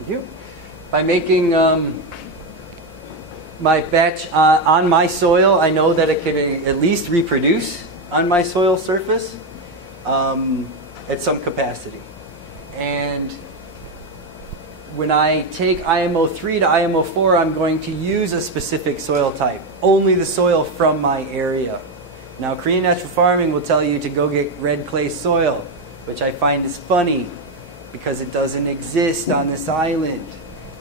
Thank you. By making my batch on my soil, I know that it can at least reproduce on my soil surface at some capacity. And when I take IMO 3 to IMO 4, I'm going to use a specific soil type, only the soil from my area. Now, Korean Natural Farming will tell you to go get red clay soil, which I find is funny because it doesn't exist on this island.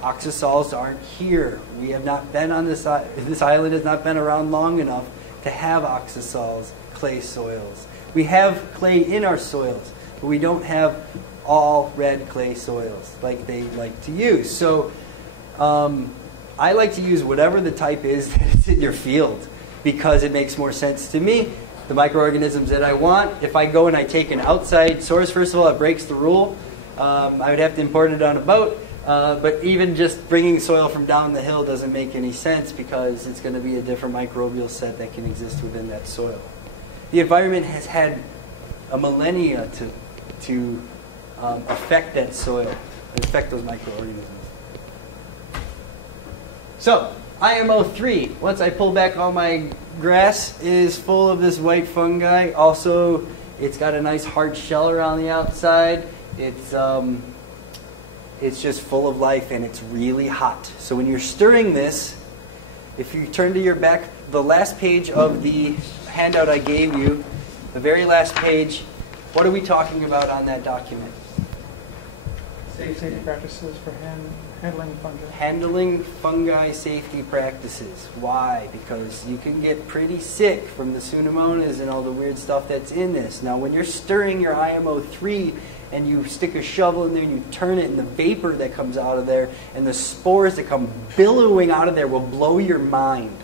Oxasols aren't here. We have not been on this island has not been around long enough to have oxasols, clay soils. We have clay in our soils, but we don't have all red clay soils like they like to use. So I like to use whatever the type is that's in your field because it makes more sense to me. The microorganisms that I want, if I go and I take an outside source, first of all, it breaks the rule. I would have to import it on a boat. But even just bringing soil from down the hill doesn't make any sense because it's going to be a different microbial set that can exist within that soil. The environment has had a millennia to affect that soil and affect those microorganisms. So, IMO 3, once I pull back all my grass, is full of this white fungi. Also, it's got a nice hard shell around the outside. It's just full of life and it's really hot. So when you're stirring this, if you turn to your back, the last page of the handout I gave you, the very last page, what are we talking about on that document? Safety practices for handling fungi. Handling fungi safety practices. Why? Because you can get pretty sick from the Pseudomonas and all the weird stuff that's in this. Now when you're stirring your IMO 3 and you stick a shovel in there and you turn it and the vapor that comes out of there and the spores that come billowing out of there will blow your mind.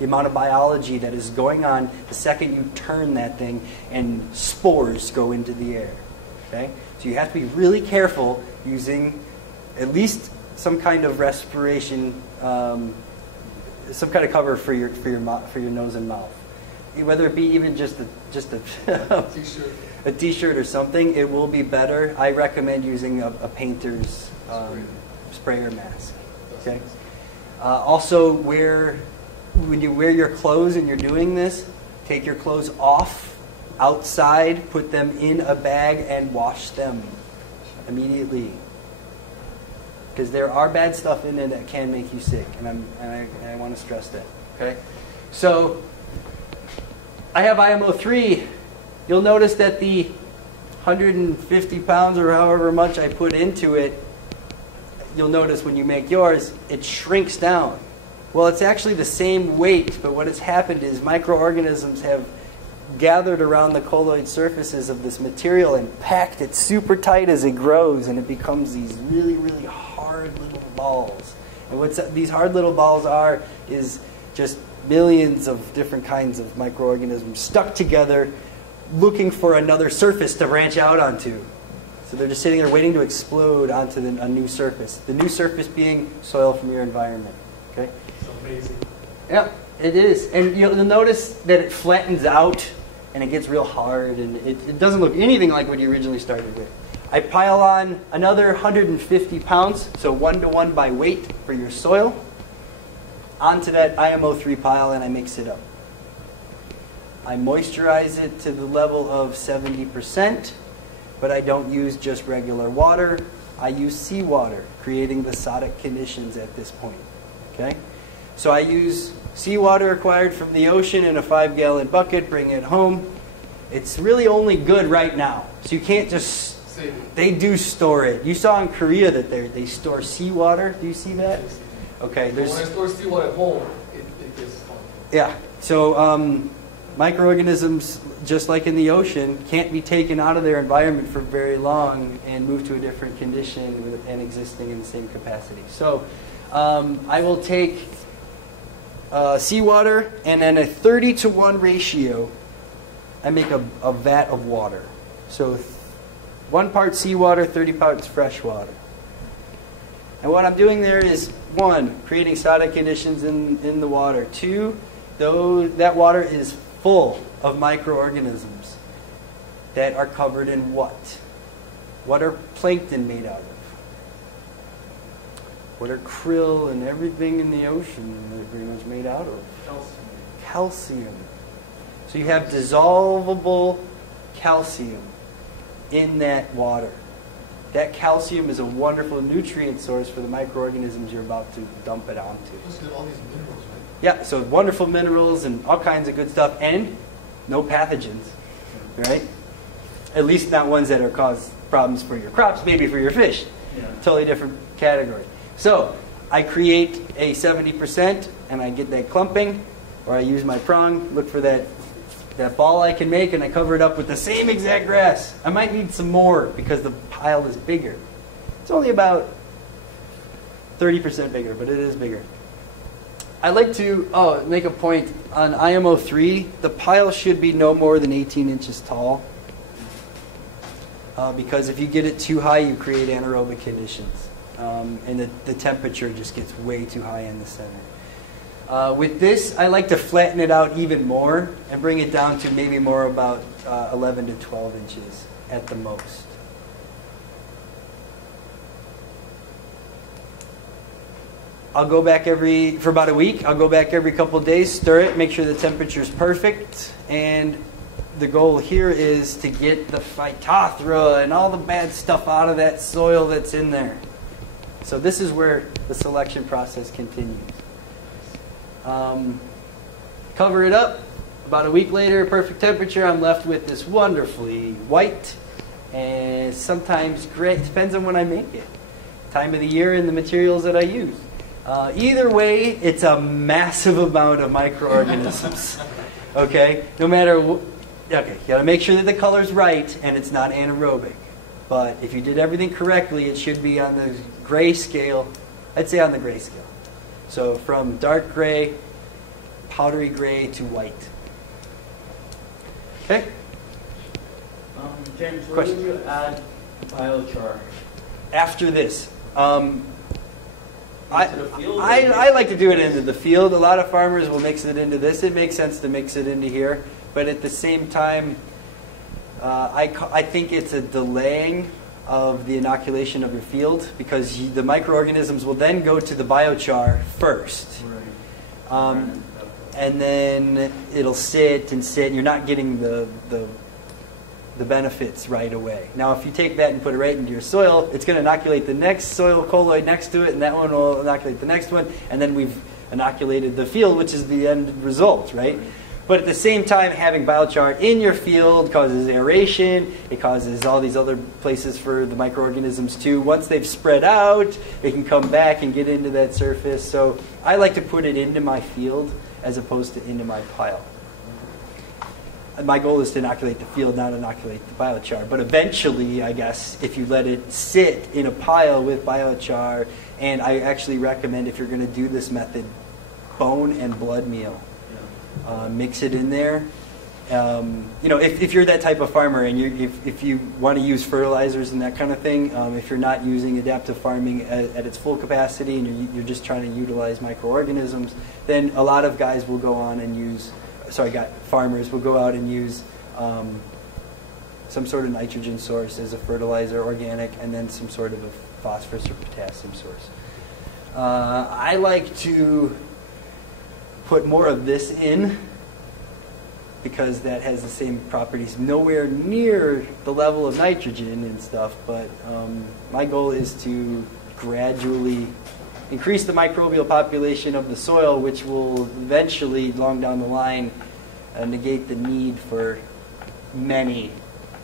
The amount of biology that is going on the second you turn that thing and spores go into the air. Okay? So you have to be really careful using at least some kind of respiration, some kind of cover for your nose and mouth. Whether it be even just a T-shirt. A t-shirt or something, it will be better. I recommend using a painter's sprayer mask. Okay. Also, when you wear your clothes and you're doing this, take your clothes off outside, put them in a bag, and wash them immediately. Because there are bad stuff in there that can make you sick, and I want to stress that. Okay. So I have IMO 3. You'll notice that the 150 pounds or however much I put into it, you'll notice when you make yours, it shrinks down. Well, it's actually the same weight, but what has happened is microorganisms have gathered around the colloid surfaces of this material and packed it super tight as it grows, and it becomes these really, really hard little balls. And what these hard little balls are is just millions of different kinds of microorganisms stuck together looking for another surface to branch out onto. So they're just sitting there waiting to explode onto a new surface. The new surface being soil from your environment. Okay? It's amazing. Yeah, it is. And you'll notice that it flattens out and it gets real hard and it doesn't look anything like what you originally started with. I pile on another 150 pounds, so 1-to-1 by weight for your soil, onto that IMO 3 pile and I mix it up. I moisturize it to the level of 70%, but I don't use just regular water. I use seawater, creating the sodic conditions at this point. Okay? So I use seawater acquired from the ocean in a 5-gallon bucket, bring it home. It's really only good right now. So you can't just... They do store it. You saw in Korea that they store seawater. Do you see that? Okay. When I store seawater at home, it gets fun. Yeah. So microorganisms, just like in the ocean, can't be taken out of their environment for very long and move to a different condition and existing in the same capacity. So I will take seawater and then a 30-to-1 ratio. I make a vat of water. So 1 part seawater, 30 parts fresh water. And what I'm doing there is, 1, creating sodic conditions in the water. 2, that water is full of microorganisms that are covered in what? What are plankton made out of? What are krill and everything in the ocean pretty much made out of? Calcium. So you have dissolvable calcium in that water. That calcium is a wonderful nutrient source for the microorganisms you're about to dump it onto. Plus there are all these minerals, right? Yeah, so wonderful minerals and all kinds of good stuff, and no pathogens, right? At least not ones that are cause problems for your crops, maybe for your fish. Yeah. Totally different category. So I create a 70% and I get that clumping, or I use my prong, look for that ball I can make, and I cover it up with the same exact grass. I might need some more because the pile is bigger. It's only about 30% bigger, but it is bigger. I'd like to make a point on IMO 3. The pile should be no more than 18 inches tall. Because if you get it too high, you create anaerobic conditions. And the temperature just gets way too high in the center. With this, I like to flatten it out even more and bring it down to maybe more about 11 to 12 inches at the most. I'll go back for about a week. I'll go back every couple of days, stir it, make sure the temperature is perfect, and the goal here is to get the Phytophthora and all the bad stuff out of that soil that's in there. So this is where the selection process continues. Cover it up. About a week later, perfect temperature, I'm left with this wonderfully white and sometimes gray. It depends on when I make it. Time of the year and the materials that I use. Either way, it's a massive amount of microorganisms. Okay? No matter okay, you got to make sure that the color's right and it's not anaerobic. But if you did everything correctly, it should be on the gray scale. I'd say on the gray scale. So from dark gray, powdery gray to white. Okay? James, where Question? would you add biochar? After this, Into the field? I like to do it into the field. A lot of farmers will mix it into this. It makes sense to mix it into here. But at the same time, I think it's a delaying of the inoculation of your field because the microorganisms will then go to the biochar first. Right. And then it'll sit and sit, and you're not getting the benefits right away. Now, if you take that and put it right into your soil, it's going to inoculate the next soil colloid next to it, and that one will inoculate the next one, and then we've inoculated the field, which is the end result, right? But at the same time, having biochar in your field causes aeration. It causes all these other places for the microorganisms too. Once they've spread out, they can come back and get into that surface. So I like to put it into my field as opposed to into my pile. My goal is to inoculate the field, not inoculate the biochar. But eventually, I guess, if you let it sit in a pile with biochar, and I actually recommend if you're going to do this method, bone and blood meal. Mix it in there. If you're that type of farmer and if you want to use fertilizers and that kind of thing, if you're not using adaptive farming at its full capacity and you're just trying to utilize microorganisms, then a lot of guys will go on and use, farmers will go out and use some sort of nitrogen source as a fertilizer, organic, and then some sort of a phosphorus or potassium source. I like to put more of this in because that has the same properties, nowhere near the level of nitrogen and stuff, but my goal is to gradually increase the microbial population of the soil, which will eventually, long down the line, negate the need for many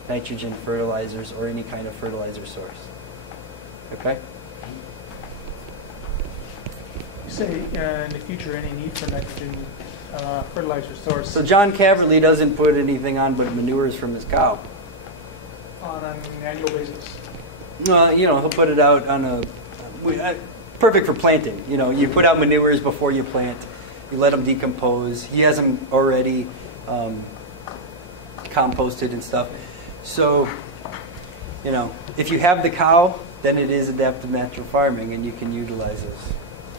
nitrogen fertilizers or any kind of fertilizer source. Okay? You say in the future any need for nitrogen fertilizer source So John Caverly doesn't put anything on but manures from his cow. on an annual basis. He'll put it out on perfect for planting. You put out manures before you plant. You let them decompose. He has them already composted and stuff. So, if you have the cow, then it is adaptive natural farming, and you can utilize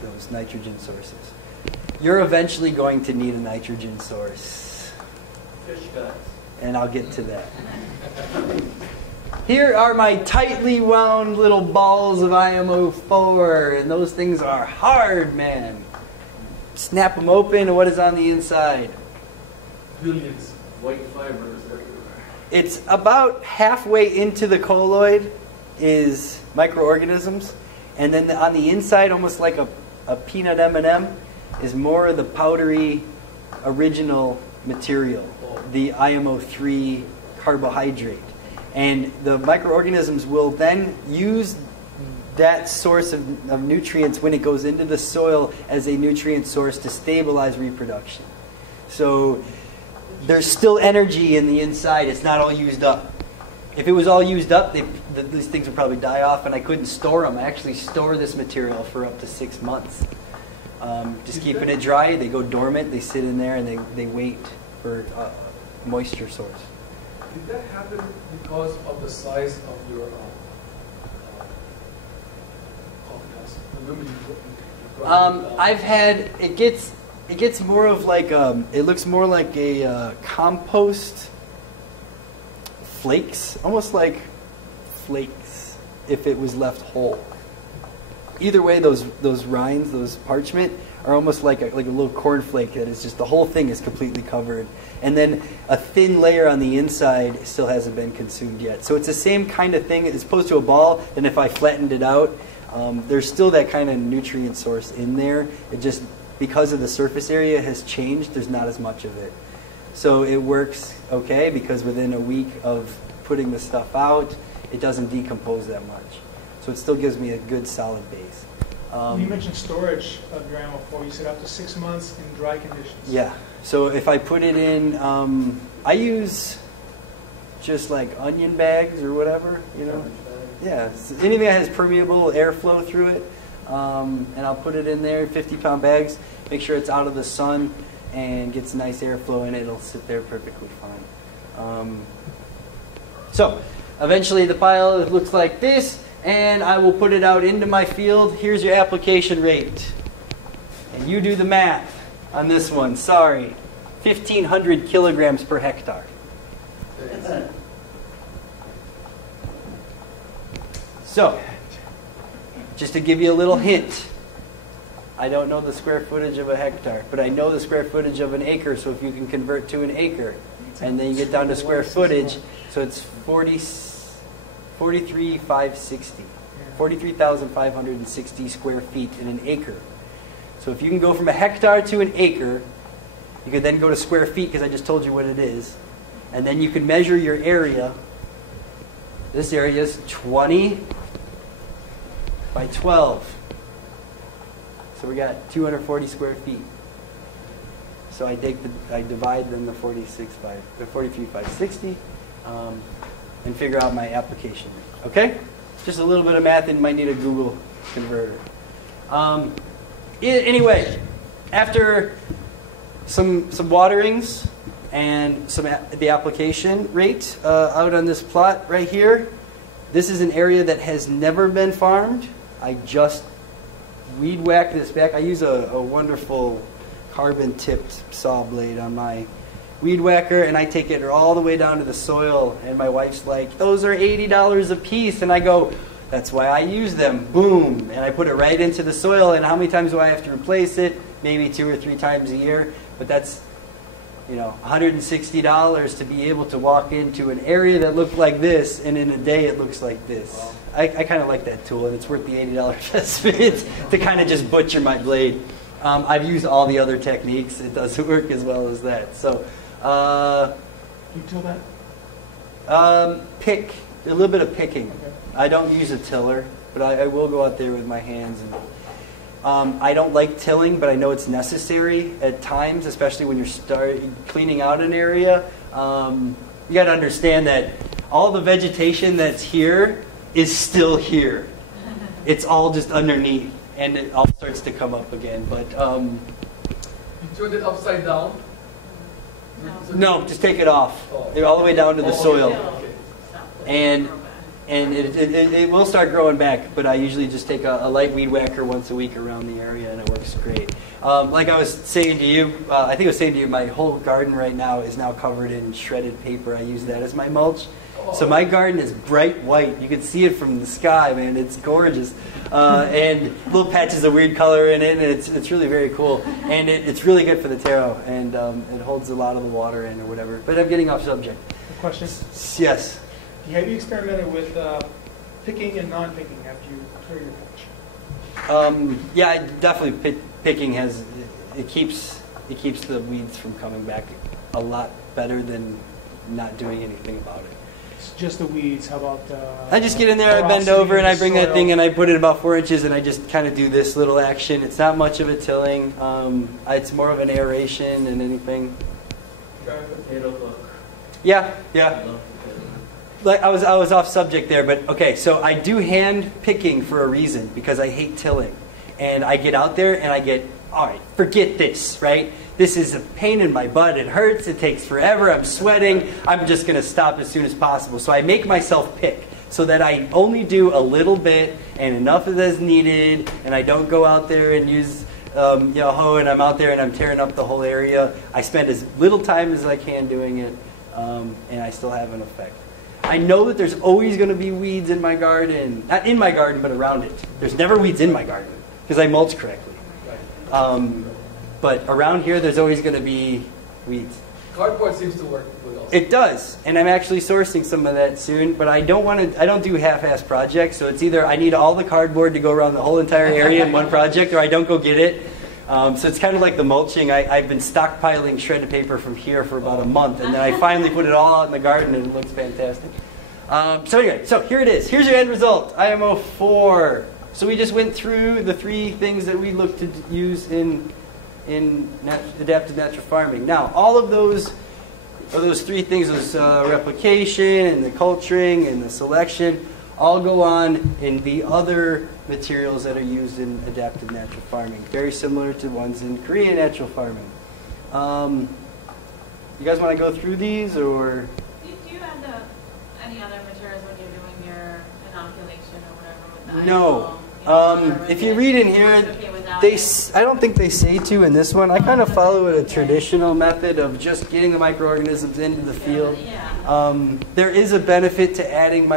those nitrogen sources. You're eventually going to need a nitrogen source, Fish guts. and I'll get to that. Here are my tightly wound little balls of IMO4, and those things are hard, man. Snap them open, and what is on the inside? Billions. White fibers everywhere. It's about halfway into the colloid is microorganisms, and then on the inside, almost like a peanut M&M, is more of the powdery original material, the IMO3 carbohydrate. And the microorganisms will then use that source of nutrients when it goes into the soil as a nutrient source to stabilize reproduction. So there's still energy in the inside. It's not all used up. If it was all used up, these things would probably die off, and I couldn't store them. I actually store this material for up to 6 months. Just keeping it dry, they go dormant, they sit in there, and they wait for a moisture source. Did that happen because of the size of your coffee house? Remember you I've had it gets more of like it looks more like a compost flakes, almost like flakes if it was left whole. Either way, those rinds, those parchment, are almost like a little cornflake that is just the whole thing is completely covered, and then a thin layer on the inside still hasn't been consumed yet. So it's the same kind of thing as opposed to a ball. And if I flattened it out, there's still that kind of nutrient source in there. It just because of the surface area has changed, there's not as much of it. So it works okay because within a week of putting the stuff out, it doesn't decompose that much. So it still gives me a good solid base. You mentioned storage of your IMO4. You said up to 6 months in dry conditions. Yeah. So if I put it in, I use just like onion bags or whatever, you know. Yeah. So anything that has permeable airflow through it, and I'll put it in there, 50-pound bags. Make sure it's out of the sun and gets nice airflow in it. It'll sit there perfectly fine. So eventually the pile looks like this. And I will put it out into my field. Here's your application rate. And you do the math on this one. Sorry. 1,500 kilograms per hectare. So, just to give you a little hint, I don't know the square footage of a hectare, but I know the square footage of an acre, so if you can convert to an acre, and then you get down to square footage, so it's 43,560 square feet in an acre. So if you can go from a hectare to an acre, you could then go to square feet because I just told you what it is. And then you can measure your area. This area is 20 by 12. So we got 240 square feet. So I divide then the 43,560. And figure out my application rate. Okay? Just a little bit of math and you might need a Google converter. Anyway, after some waterings and the application rate out on this plot right here, this is an area that has never been farmed. I just weed whack this back. I use a wonderful carbon-tipped saw blade on my weed whacker, and I take it all the way down to the soil, and my wife's like, those are $80 a piece, and I go, that's why I use them. Boom, and I put it right into the soil, and how many times do I have to replace it? Maybe 2 or 3 times a year, but that's, you know, $160 to be able to walk into an area that looked like this, and in a day it looks like this. Wow. I kind of like that tool, and it's worth the $80 investment to kind of just butcher my blade. I've used all the other techniques. It doesn't work as well as that. So, you till that? Pick. A little bit of picking. Okay. I don't use a tiller, but I will go out there with my hands. And, I don't like tilling, but I know it's necessary at times, especially when you're cleaning out an area. You got to understand that all the vegetation that's here is still here. It's all just underneath, and it all starts to come up again. But you turned it upside down? No, just take it off. Oh. All the way down to the soil. Okay. And it will start growing back, but I usually just take a light weed whacker once a week around the area, and it works great. Like I was saying to you, I think I was saying to you, my whole garden right now is now covered in shredded paper. I use that as my mulch. So my garden is bright white. You can see it from the sky, man. It's gorgeous. And little patches of weird color in it, and it's really very cool. And it's really good for the taro, and it holds a lot of the water in or whatever. But I'm getting off subject. A question? Yes. Have you experimented with picking and non-picking after you clear your patch? Yeah, definitely picking it keeps the weeds from coming back a lot better than not doing anything about it. It's just the weeds. How about? I just get in there, I bend over, and I bring that thing, and I put it about 4 inches, and I just kind of do this little action. It's not much of a tilling. It's more of an aeration than anything. Dry potato look. Yeah. I love potato. Like I was off subject there, but okay. So I do hand picking for a reason because I hate tilling, and I get out there and I get, all right, forget this, right? This is a pain in my butt. It hurts. It takes forever. I'm sweating. I'm just going to stop as soon as possible. So I make myself pick so that I only do a little bit and enough of it as needed, and I don't go out there and use a hoe, and I'm out there and I'm tearing up the whole area. I spend as little time as I can doing it, and I still have an effect. I know that there's always going to be weeds in my garden. Not in my garden, but around it. There's never weeds in my garden because I mulch correctly. But around here, there's always going to be weeds. Cardboard seems to work with us. It does, and I'm actually sourcing some of that soon. But I don't do half-ass projects. So it's either I need all the cardboard to go around the whole entire area in one project, or I don't go get it. So it's kind of like the mulching. I've been stockpiling shredded paper from here for about a month, and then I finally put it all out in the garden, and it looks fantastic. So anyway, so here it is. Here's your end result, IMO 4. So we just went through the 3 things that we look to use in adaptive natural farming. Now, all of those 3 things, those replication and the culturing and the selection, all go on in the other materials that are used in adaptive natural farming. Very similar to ones in Korean natural farming. You guys want to go through these, or? Do you add any other materials when you're doing your inoculation or whatever with the No. If you read in here, I don't think they say to in this one. I kind of follow a traditional method of just getting the microorganisms into the field. There is a benefit to adding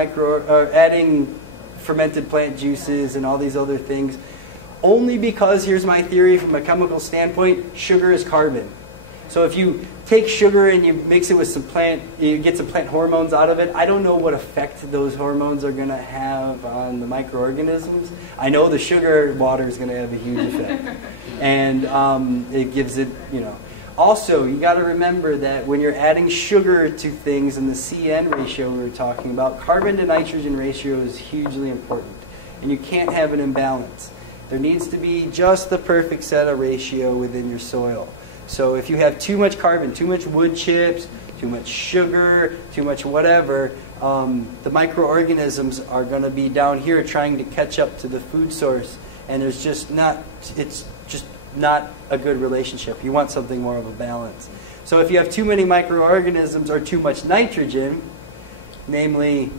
fermented plant juices and all these other things, only because, here's my theory from a chemical standpoint, sugar is carbon. So if you take sugar and you mix it with you get some plant hormones out of it, I don't know what effect those hormones are going to have on the microorganisms. I know the sugar water is going to have a huge effect. And it gives it, Also, you got to remember that when you're adding sugar to things in the CN ratio we were talking about, carbon to nitrogen ratio is hugely important. And you can't have an imbalance. There needs to be just the perfect set of ratio within your soil. So if you have too much carbon, too much wood chips, too much sugar, too much whatever, the microorganisms are going to be down here trying to catch up to the food source. And it's just not a good relationship. You want something more of a balance. So if you have too many microorganisms or too much nitrogen, namely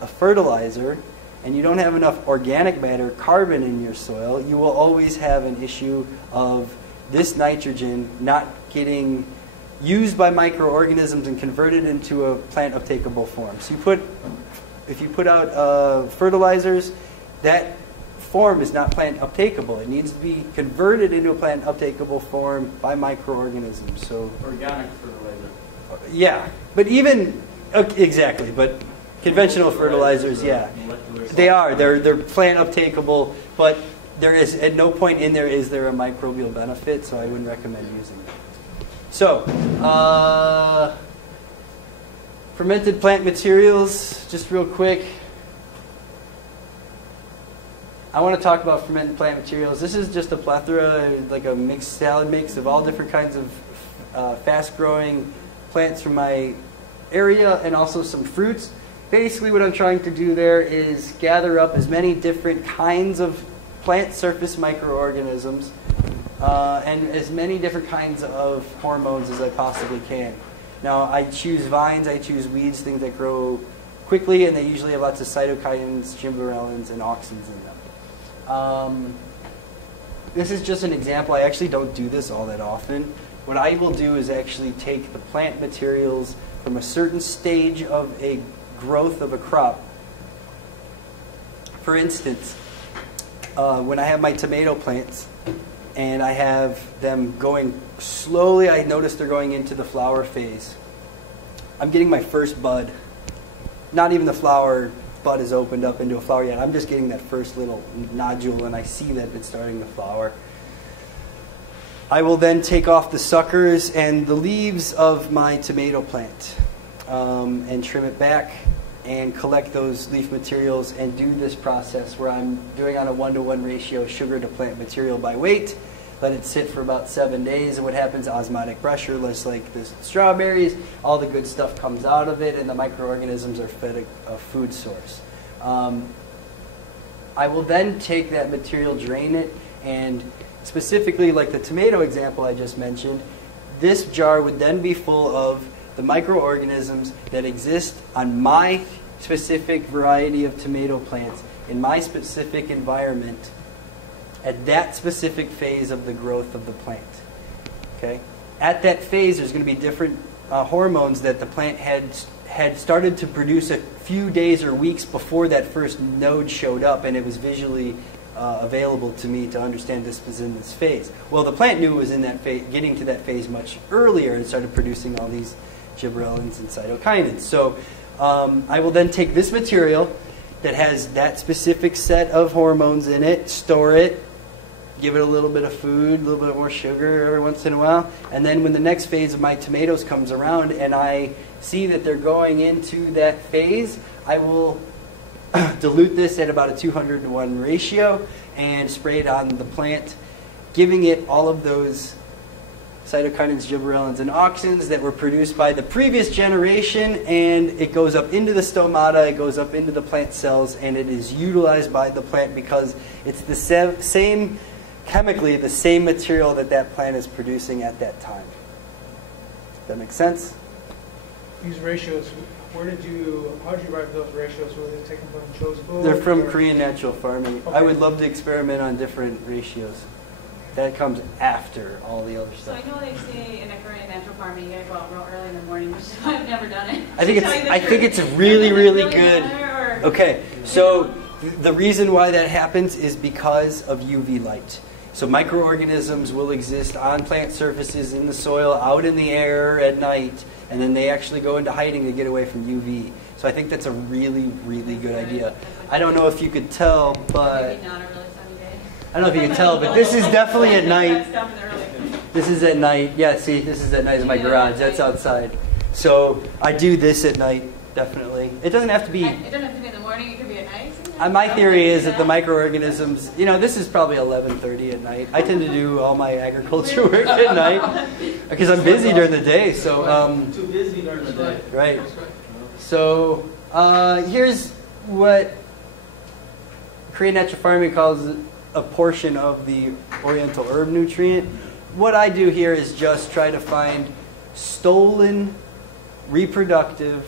a fertilizer, and you don't have enough organic matter, carbon in your soil, you will always have an issue of this nitrogen not getting used by microorganisms and converted into a plant uptakeable form. So if you put out fertilizers, that form is not plant uptakeable. It needs to be converted into a plant uptakeable form by microorganisms. So Organic fertilizer. yeah, but even exactly, but conventional fertilizers, yeah, they are. They're plant uptakeable, but there is at no point in there is there a microbial benefit, so I wouldn't recommend using it. So, fermented plant materials, just real quick. I want to talk about fermented plant materials. This is just a plethora, like a mixed salad mix of all different kinds of fast-growing plants from my area and also some fruits. Basically what I'm trying to do there is gather up as many different kinds of plant surface microorganisms and as many different kinds of hormones as I possibly can. Now I choose vines, I choose weeds, things that grow quickly, and they usually have lots of cytokines, gibberellins, and auxins in them. This is just an example. I actually don't do this all that often. What I will do is actually take the plant materials from a certain stage of a growth of a crop. For instance, when I have my tomato plants and I have them going slowly, I notice they're going into the flower phase. I'm getting my first bud. Not even the flower bud is opened up into a flower yet. I'm just getting that first little nodule, and I see that it's starting to flower. I will then take off the suckers and the leaves of my tomato plant and trim it back and collect those leaf materials and do this process where I'm doing on a 1-to-1 ratio sugar to plant material by weight. Let it sit for about 7 days, and what happens, osmotic pressure, just like the strawberries, all the good stuff comes out of it, and the microorganisms are fed a food source. I will then take that material, drain it, and specifically like the tomato example I just mentioned, this jar would then be full of the microorganisms that exist on my specific variety of tomato plants in my specific environment at that specific phase of the growth of the plant. Okay? At that phase, there's going to be different hormones that the plant had started to produce a few days or weeks before that first node showed up, and it was visually available to me to understand this was in this phase. Well, the plant knew it was in that phase, getting to that phase much earlier, and started producing all these gibberellins and cytokinins. So I will then take this material that has that specific set of hormones in it, store it, give it a little bit of food, a little bit more sugar every once in a while, and then when the next phase of my tomatoes comes around and I see that they're going into that phase, I will dilute this at about a 200-to-1 ratio and spray it on the plant, giving it all of those cytokinins, gibberellins, and auxins that were produced by the previous generation, and it goes up into the stomata, it goes up into the plant cells, and it is utilized by the plant because it's the same, chemically, the same material that that plant is producing at that time. Does that make sense? These ratios, how did you arrive at those ratios? Were they taken from Joe's book? They're from Korean Natural Farming. Okay. I would love to experiment on different ratios. That comes after all the other So stuff. I know they say in a Korean natural farming, you gotta go out real early in the morning, which is why I've never done it. I think To tell you the I think truth. it's really, really Does it good. matter, or- Okay, so the reason why that happens is because of UV light. So microorganisms will exist on plant surfaces, in the soil, out in the air at night, and then they actually go into hiding to get away from UV. So I think that's a really, really good idea. I don't know if you could tell, but Maybe not a really sunny day. I don't know if you can tell, but this is definitely at night. Stuff in the early- This is at night. Yeah, see, this is at night in my garage. That's outside. So I do this at night, definitely. It doesn't have to be. It doesn't have to be in the morning, it could be at night. My theory is that the microorganisms, this is probably 11:30 at night. I tend to do all my agriculture work at night because I'm busy during the day. So, Too busy during the day. right. So here's what Korean Natural Farming calls a portion of the Oriental herb nutrient. What I do here is just try to find stolen reproductive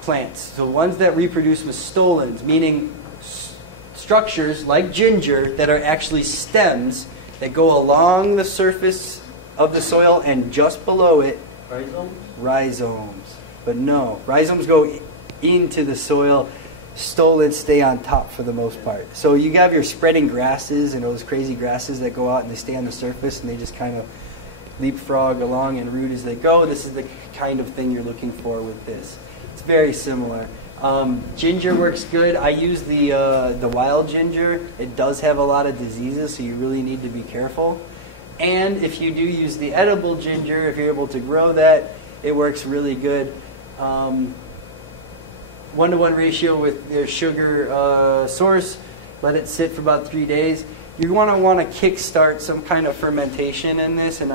plants. So ones that reproduce with stolons, meaning structures like ginger that are actually stems that go along the surface of the soil and just below it, Rhizome? rhizomes. But no, rhizomes go into the soil. Stolons stay on top for the most part. So you have your spreading grasses and those crazy grasses that go out and they stay on the surface and they just kind of leapfrog along and root as they go. This is the kind of thing you're looking for with this. It's very similar. Ginger works good. I use the wild ginger. It does have a lot of diseases, so you really need to be careful. And if you do use the edible ginger, if you're able to grow that, it works really good. 1-to-1 ratio with your sugar source. Let it sit for about 3 days. You want to kickstart some kind of fermentation in this, and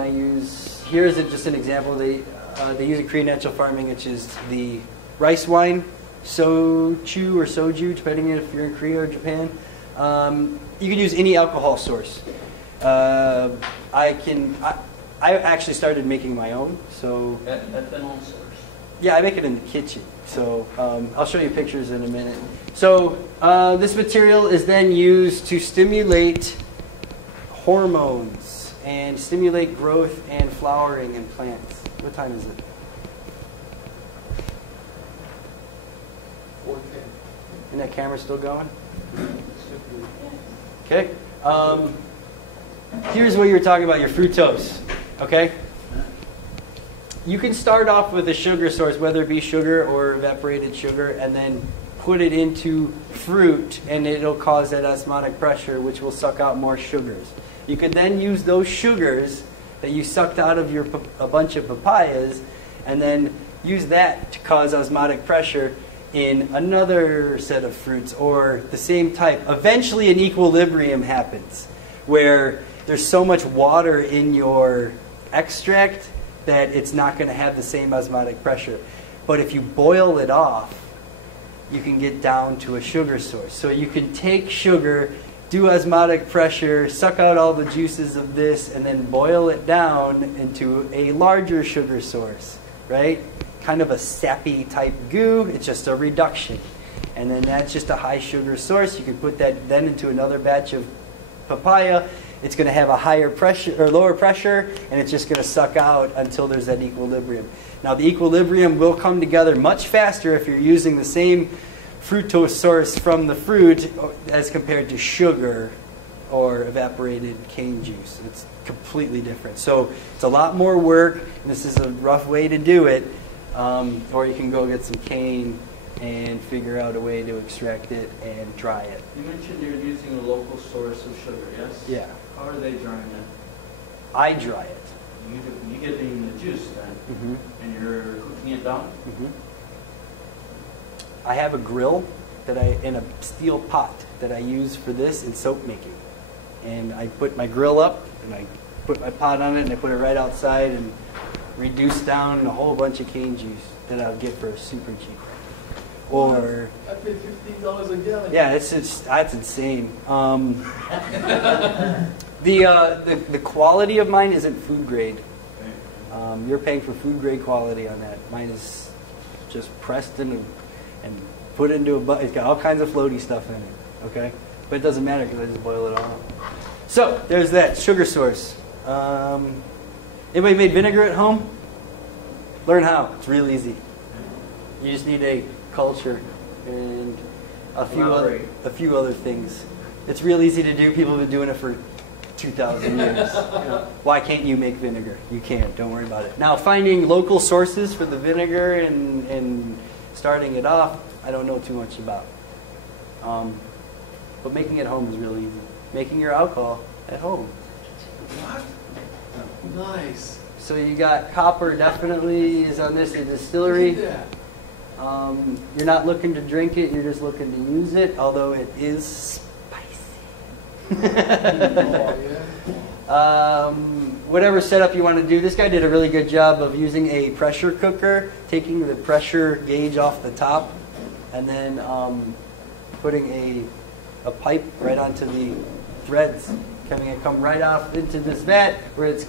here is just an example. They use a Korean Natural Farming, which is the rice wine, sochu or soju, depending if you're in Korea or Japan. You can use any alcohol source. I actually started making my own, so Ethanol source. yeah, I make it in the kitchen. So I'll show you pictures in a minute. So this material is then used to stimulate hormones and stimulate growth and flowering in plants. What time is it? And that camera still going? Okay. Here's what you were talking about, your fructose. Okay? You can start off with a sugar source, whether it be sugar or evaporated sugar, and then put it into fruit, and it'll cause that osmotic pressure, which will suck out more sugars. You could then use those sugars that you sucked out of a bunch of papayas, and then use that to cause osmotic pressure in another set of fruits, or the same type. Eventually an equilibrium happens, where there's so much water in your extract that it's not going to have the same osmotic pressure. But if you boil it off, you can get down to a sugar source. So you can take sugar, do osmotic pressure, suck out all the juices of this, and then boil it down into a larger sugar source, right? Kind of a sappy type goo. It's just a reduction. And then that's just a high sugar source. You can put that then into another batch of papaya. It's going to have a higher pressure or lower pressure, and it's just going to suck out until there's that equilibrium. Now the equilibrium will come together much faster if you're using the same fructose source from the fruit as compared to sugar or evaporated cane juice. It's completely different. So it's a lot more work, and this is a rough way to do it. Or you can go get some cane and figure out a way to extract it and dry it. You mentioned you're using a local source of sugar, yes? Yeah. How are they drying it? I dry it. You getting the juice then, Mm-hmm. and you're cooking it down? Mm-hmm. I have a grill in a steel pot that I use for this in soap making. And I put my grill up, and I put my pot on it, and I put it right outside and reduce down a whole bunch of cane juice that I'll get for super cheap. Or I paid $15 a gallon. yeah, that's insane. The quality of mine isn't food grade. You're paying for food grade quality on that. Mine is just pressed and put into a bucket. It's got all kinds of floaty stuff in it. Okay, but it doesn't matter because I just boil it all up. So there's that sugar source. Anybody made vinegar at home? Learn how. It's real easy. You just need a culture and a few other things. It's real easy to do. People have been doing it for 2,000 years. Why can't you make vinegar? You can. Don't worry about it. Now, finding local sources for the vinegar and starting it off, I don't know too much about. But making it at home is really easy. Making your alcohol at home. What? Nice. So you got copper definitely is on this, the distillery. Look at You're not looking to drink it, you're just looking to use it, although it is spicy. that. Oh, yeah. Whatever setup you want to do, this guy did a really good job of using a pressure cooker, taking the pressure gauge off the top, and then putting a pipe right onto the threads, come right off into this vat where it's